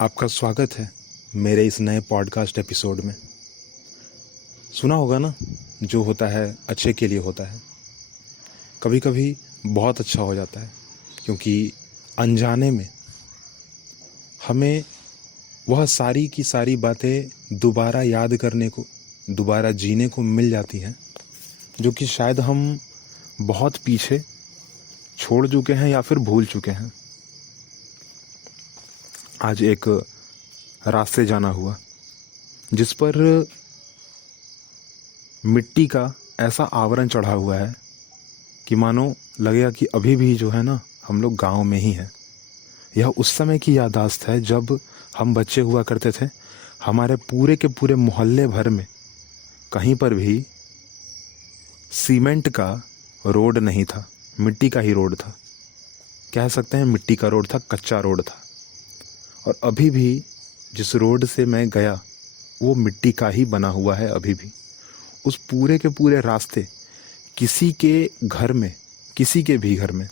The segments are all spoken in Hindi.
आपका स्वागत है मेरे इस नए पॉडकास्ट एपिसोड में। सुना होगा ना, जो होता है अच्छे के लिए होता है। कभी कभी बहुत अच्छा हो जाता है, क्योंकि अनजाने में हमें वह सारी की सारी बातें दोबारा याद करने को, दोबारा जीने को मिल जाती हैं, जो कि शायद हम बहुत पीछे छोड़ चुके हैं या फिर भूल चुके हैं। आज एक रास्ते जाना हुआ जिस पर मिट्टी का ऐसा आवरण चढ़ा हुआ है कि मानो लगेगा कि अभी भी जो है ना, हम लोग गांव में ही हैं। यह उस समय की याददाश्त है जब हम बच्चे हुआ करते थे। हमारे पूरे के पूरे मोहल्ले भर में कहीं पर भी सीमेंट का रोड नहीं था, मिट्टी का ही रोड था। कह सकते हैं मिट्टी का रोड था, कच्चा रोड था। और अभी भी जिस रोड से मैं गया वो मिट्टी का ही बना हुआ है। अभी भी उस पूरे के पूरे रास्ते किसी के घर में, किसी के भी घर में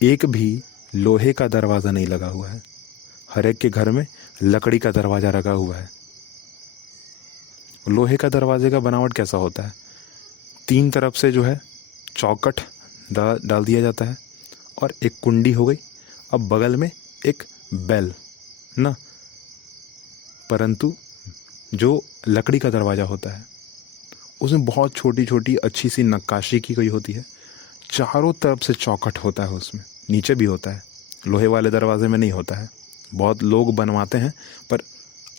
एक भी लोहे का दरवाज़ा नहीं लगा हुआ है। हर एक के घर में लकड़ी का दरवाज़ा लगा हुआ है। लोहे का दरवाजे का बनावट कैसा होता है? 3 तरफ से जो है चौखट डाल दिया जाता है और एक कुंडी हो गई। अब बगल में एक बेल ना, परंतु जो लकड़ी का दरवाज़ा होता है उसमें बहुत छोटी छोटी अच्छी सी नक्काशी की गई होती है। चारों तरफ से चौखट होता है, उसमें नीचे भी होता है। लोहे वाले दरवाजे में नहीं होता है। बहुत लोग बनवाते हैं पर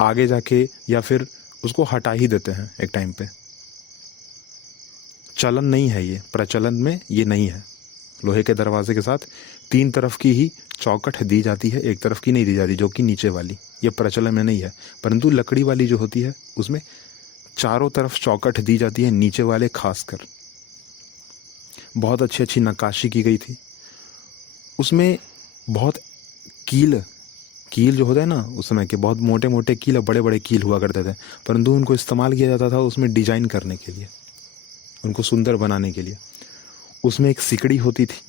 आगे जाके या फिर उसको हटा ही देते हैं एक टाइम पे। चलन नहीं है ये, प्रचलन में ये नहीं है। लोहे के दरवाजे के साथ 3 तरफ की ही चौखट दी जाती है, एक तरफ की नहीं दी जाती, जो कि नीचे वाली। ये प्रचलन में नहीं है। परंतु लकड़ी वाली जो होती है उसमें चारों तरफ चौखट दी जाती है, नीचे वाले खासकर। बहुत अच्छी अच्छी नक्काशी की गई थी उसमें। बहुत कील जो होता है ना, उस समय के बहुत मोटे मोटे कील, बड़े बड़े कील हुआ करते थे, परंतु उनको इस्तेमाल किया जाता था उसमें डिजाइन करने के लिए, उनको सुंदर बनाने के लिए। उसमें एक सिकड़ी होती थी,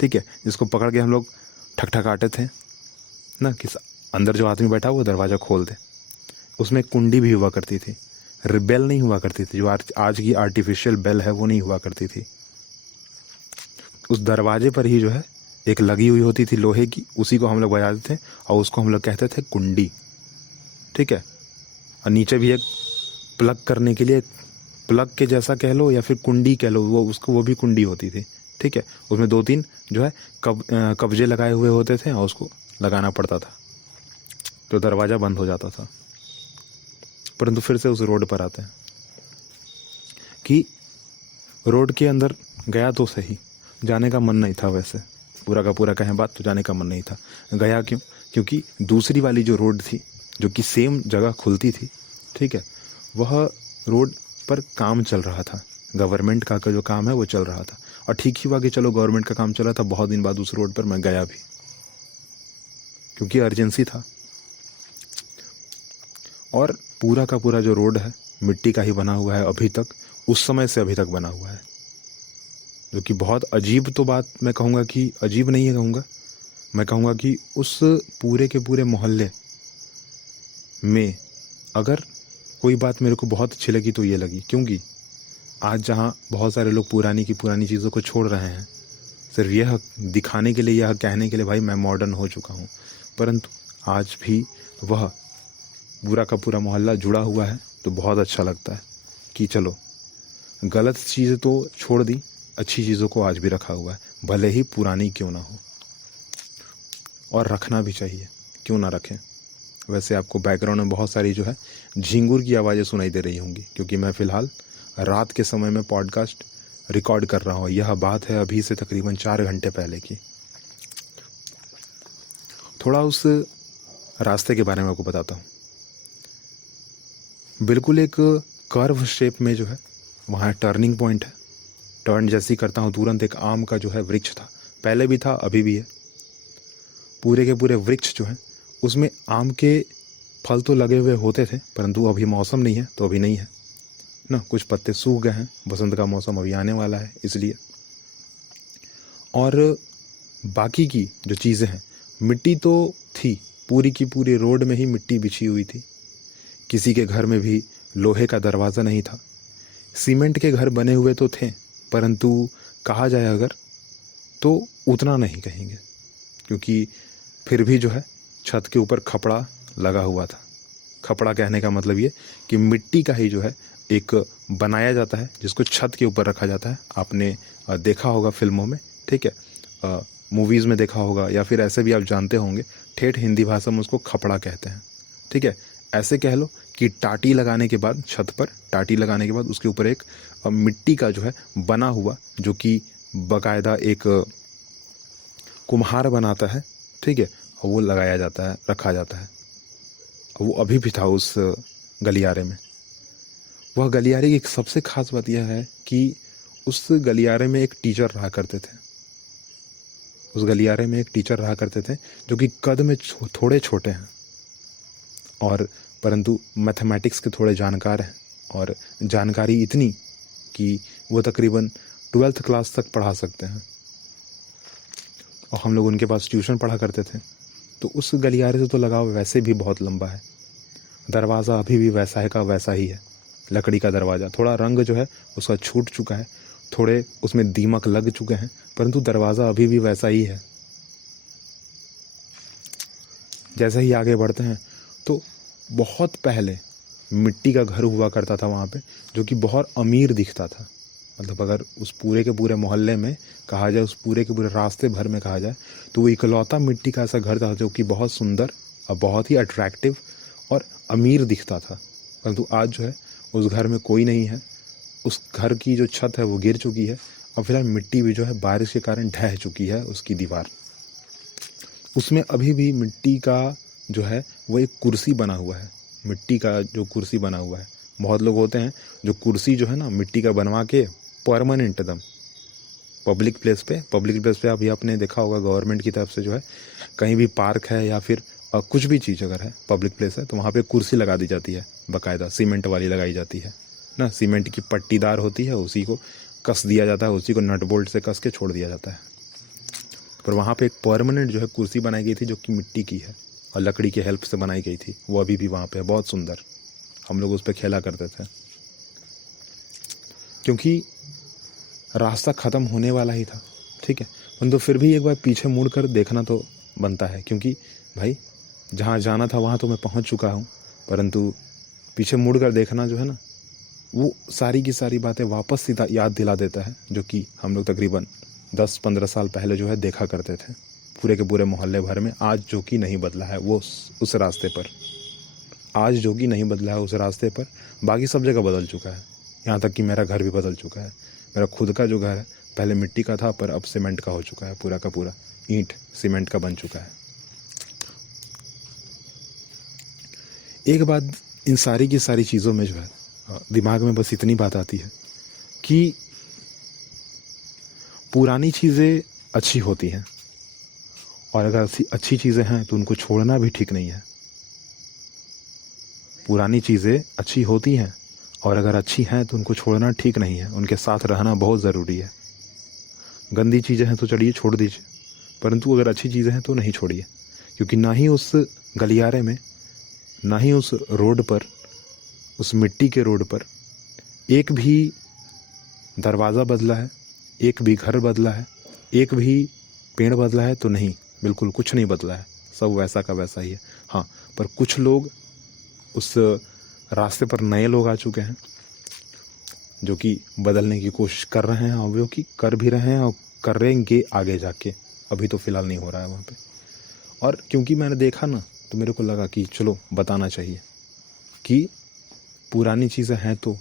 ठीक है, जिसको पकड़ के हम लोग ठकठकाते थे ना, कि अंदर जो आदमी बैठा वो दरवाज़ा खोल दे। उसमें एक कुंडी भी हुआ करती थी। बेल नहीं हुआ करती थी, जो आज की आर्टिफिशियल बेल है वो नहीं हुआ करती थी। उस दरवाजे पर ही जो है एक लगी हुई होती थी लोहे की, उसी को हम लोग बजाते थे और उसको हम लोग कहते थे कुंडी, ठीक है। और नीचे भी एक प्लग करने के लिए, प्लग के जैसा कह लो या फिर कुंडी कह लो, वो भी कुंडी होती थी, ठीक है। उसमें 2-3 जो है कब्जे लगाए हुए होते थे और उसको लगाना पड़ता था, तो दरवाज़ा बंद हो जाता था। परंतु फिर से उस रोड पर आते हैं कि रोड के अंदर गया तो सही, जाने का मन नहीं था। वैसे पूरा का पूरा कहें बात तो जाने का मन नहीं था। गया क्यों? क्योंकि दूसरी वाली जो रोड थी, जो कि सेम जगह खुलती थी, ठीक है, वह रोड पर काम चल रहा था। गवर्नमेंट का जो काम है वो चल रहा था। और ठीक ही हुआ कि चलो गवर्नमेंट का काम चल रहा था। बहुत दिन बाद उस रोड पर मैं गया भी, क्योंकि अर्जेंसी था। और पूरा का पूरा जो रोड है मिट्टी का ही बना हुआ है अभी तक, उस समय से अभी तक बना हुआ है, जो कि बहुत अजीब। तो बात मैं कहूँगा कि अजीब नहीं है, मैं कहूँगा कि उस पूरे के पूरे मोहल्ले में अगर कोई बात मेरे को बहुत अच्छी लगी तो ये लगी, क्योंकि आज जहाँ बहुत सारे लोग पुरानी की पुरानी चीज़ों को छोड़ रहे हैं, सिर्फ यह दिखाने के लिए, यह कहने के लिए भाई मैं मॉडर्न हो चुका हूँ, परंतु आज भी वह पूरा का पूरा मोहल्ला जुड़ा हुआ है। तो बहुत अच्छा लगता है कि चलो गलत चीज़ें तो छोड़ दी, अच्छी चीज़ों को आज भी रखा हुआ है, भले ही पुरानी क्यों ना हो। और रखना भी चाहिए, क्यों ना रखें। वैसे आपको बैकग्राउंड में बहुत सारी जो है झिंगुर की आवाज़ें सुनाई दे रही होंगी, क्योंकि मैं फ़िलहाल रात के समय में पॉडकास्ट रिकॉर्ड कर रहा हूँ। यह बात है अभी से तकरीबन 4 घंटे पहले की। थोड़ा उस रास्ते के बारे में आपको बताता हूँ। बिल्कुल एक कर्व शेप में जो है वहाँ टर्निंग पॉइंट है। टर्न जैसी करता हूँ, तुरंत एक आम का जो है वृक्ष था, पहले भी था अभी भी है। पूरे के पूरे वृक्ष जो है उसमें आम के फल तो लगे हुए होते थे, परंतु अभी मौसम नहीं है तो अभी नहीं है ना। कुछ पत्ते सूख गए हैं, बसंत का मौसम अभी आने वाला है इसलिए। और बाकी की जो चीज़ें हैं मिट्टी तो थी, पूरी की पूरी रोड में ही मिट्टी बिछी हुई थी। किसी के घर में भी लोहे का दरवाज़ा नहीं था। सीमेंट के घर बने हुए तो थे, परंतु कहा जाए अगर तो उतना नहीं कहेंगे, क्योंकि फिर भी जो है छत के ऊपर खपड़ा लगा हुआ था। खपड़ा कहने का मतलब ये कि मिट्टी का ही जो है एक बनाया जाता है जिसको छत के ऊपर रखा जाता है। आपने देखा होगा फिल्मों में, ठीक है, मूवीज़ में देखा होगा, या फिर ऐसे भी आप जानते होंगे, ठेठ हिंदी भाषा में उसको खपड़ा कहते हैं, ठीक है। ऐसे कह लो कि टाटी लगाने के बाद, छत पर टाटी लगाने के बाद उसके ऊपर एक मिट्टी का जो है बना हुआ, जो कि बाकायदा एक कुम्हार बनाता है, ठीक है, और वो लगाया जाता है, रखा जाता है। वो अभी भी था उस गलियारे में। वह गलियारे की एक सबसे खास बात यह है कि उस गलियारे में एक टीचर रहा करते थे। उस गलियारे में एक टीचर रहा करते थे जो कि कद में थोड़े छोटे हैं, और परंतु मैथमेटिक्स के थोड़े जानकार हैं, और जानकारी इतनी कि वो तकरीबन 12th क्लास तक पढ़ा सकते हैं। और हम लोग उनके पास ट्यूशन पढ़ा करते थे। तो उस गलियारे से तो लगाव वैसे भी बहुत लंबा है। दरवाज़ा अभी भी वैसा है का वैसा ही है, लकड़ी का दरवाज़ा। थोड़ा रंग जो है उसका छूट चुका है, थोड़े उसमें दीमक लग चुके हैं, परंतु दरवाज़ा अभी भी वैसा ही है। जैसे ही आगे बढ़ते हैं तो बहुत पहले मिट्टी का घर हुआ करता था वहाँ पे, जो कि बहुत अमीर दिखता था। मतलब अगर उस पूरे के पूरे मोहल्ले में कहा जाए, उस पूरे के पूरे रास्ते भर में कहा जाए, तो वो इकलौता मिट्टी का ऐसा घर था जो कि बहुत सुंदर और बहुत ही अट्रैक्टिव और अमीर दिखता था। परंतु आज जो है उस घर में कोई नहीं है। उस घर की जो छत है वो गिर चुकी है, और फिलहाल मिट्टी भी जो है बारिश के कारण ढह चुकी है उसकी दीवार। उसमें अभी भी मिट्टी का जो है वो एक कुर्सी बना हुआ है, मिट्टी का जो कुर्सी बना हुआ है। बहुत लोग होते हैं जो कुर्सी जो है ना मिट्टी का बनवा के परमानेंट एकदम पब्लिक प्लेस पे अभी आपने देखा होगा गवर्नमेंट की तरफ से जो है कहीं भी पार्क है या फिर कुछ भी चीज़ अगर है पब्लिक प्लेस है तो वहाँ पे कुर्सी लगा दी जाती है, बाकायदा सीमेंट वाली लगाई जाती है ना, सीमेंट की पट्टीदार होती है, उसी को कस दिया जाता है, उसी को नट बोल्ट से कस के छोड़ दिया जाता है। पर वहाँ पे एक परमानेंट जो है कुर्सी बनाई गई थी जो कि मिट्टी की है और लकड़ी की हेल्प से बनाई गई थी। वो अभी भी वहाँ पे है, बहुत सुंदर। हम लोग उस पर खेला करते थे, क्योंकि रास्ता ख़त्म होने वाला ही था, ठीक है। परंतु फिर भी एक बार पीछे मुड़ कर देखना तो बनता है, क्योंकि भाई जहाँ जाना था वहाँ तो मैं पहुँच चुका हूँ, परंतु पीछे मुड़ कर देखना जो है ना, वो सारी की सारी बातें वापस सीधा याद दिला देता है, जो कि हम लोग तकरीबन 10-15 साल पहले जो है देखा करते थे पूरे के पूरे मोहल्ले भर में। आज जो कि नहीं बदला है वो उस रास्ते पर, आज जो कि नहीं बदला है उस रास्ते पर, बाकी सब जगह बदल चुका है। यहाँ तक कि मेरा घर भी बदल चुका है। मेरा खुद का जो घर है पहले मिट्टी का था, पर अब सीमेंट का हो चुका है, पूरा का पूरा ईंट सीमेंट का बन चुका है। एक बात इन सारी की सारी चीज़ों में जो है दिमाग में बस इतनी बात आती है कि पुरानी चीज़ें अच्छी होती हैं, और अगर अच्छी चीज़ें हैं तो उनको छोड़ना भी ठीक नहीं है। पुरानी चीज़ें अच्छी होती हैं, और अगर अच्छी हैं तो उनको छोड़ना ठीक नहीं है, उनके साथ रहना बहुत ज़रूरी है। गंदी चीज़ें हैं तो चलिए छोड़ दीजिए, परंतु अगर अच्छी चीज़ें हैं तो नहीं छोड़िए, क्योंकि ना ही उस गलियारे में, ना ही उस रोड पर, उस मिट्टी के रोड पर एक भी दरवाज़ा बदला है, एक भी घर बदला है, एक भी पेड़ बदला है तो नहीं, बिल्कुल कुछ नहीं बदला है, सब वैसा का वैसा ही है। हाँ, पर कुछ लोग उस रास्ते पर नए लोग आ चुके हैं जो कि बदलने की कोशिश कर रहे हैं, और वो कि कर भी रहे हैं और करेंगे आगे जाके, अभी तो फ़िलहाल नहीं हो रहा है वहाँ पे। और क्योंकि मैंने देखा ना तो मेरे को लगा कि चलो बताना चाहिए कि पुरानी चीज़ें हैं तो,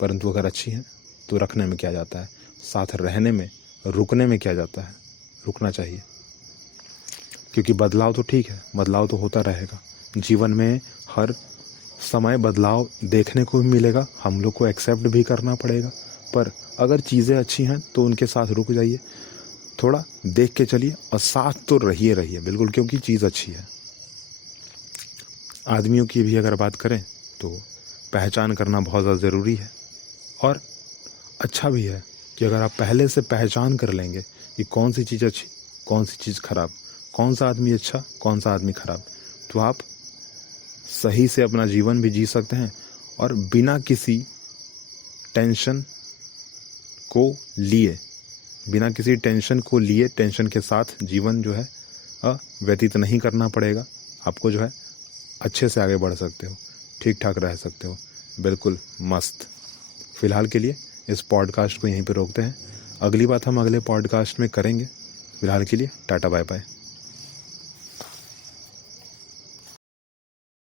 परंतु अगर अच्छी हैं तो रखने में क्या जाता है, साथ रहने में, रुकने में क्या जाता है, रुकना चाहिए। क्योंकि बदलाव तो ठीक है, बदलाव तो होता रहेगा जीवन में, हर समय बदलाव देखने को भी मिलेगा, हम लोग को एक्सेप्ट भी करना पड़ेगा। पर अगर चीज़ें अच्छी हैं तो उनके साथ रुक जाइए, थोड़ा देख के चलिए, और साथ तो रहिए बिल्कुल, क्योंकि चीज़ अच्छी है। आदमियों की भी अगर बात करें तो पहचान करना बहुत ज़्यादा ज़रूरी है, और अच्छा भी है कि अगर आप पहले से पहचान कर लेंगे कि कौन सी चीज़ अच्छी, कौन सी चीज़ खराब, कौन सा आदमी अच्छा, कौन सा आदमी खराब। तो आप सही से अपना जीवन भी जी सकते हैं और बिना किसी टेंशन को लिए, टेंशन के साथ जीवन जो है व्यतीत नहीं करना पड़ेगा। आपको जो है अच्छे से आगे बढ़ सकते हो, ठीक ठाक रह सकते हो, बिल्कुल मस्त। फिलहाल के लिए इस पॉडकास्ट को यहीं पे रोकते हैं। अगली बात हम अगले पॉडकास्ट में करेंगे। फिलहाल के लिए टाटा बाय बाय।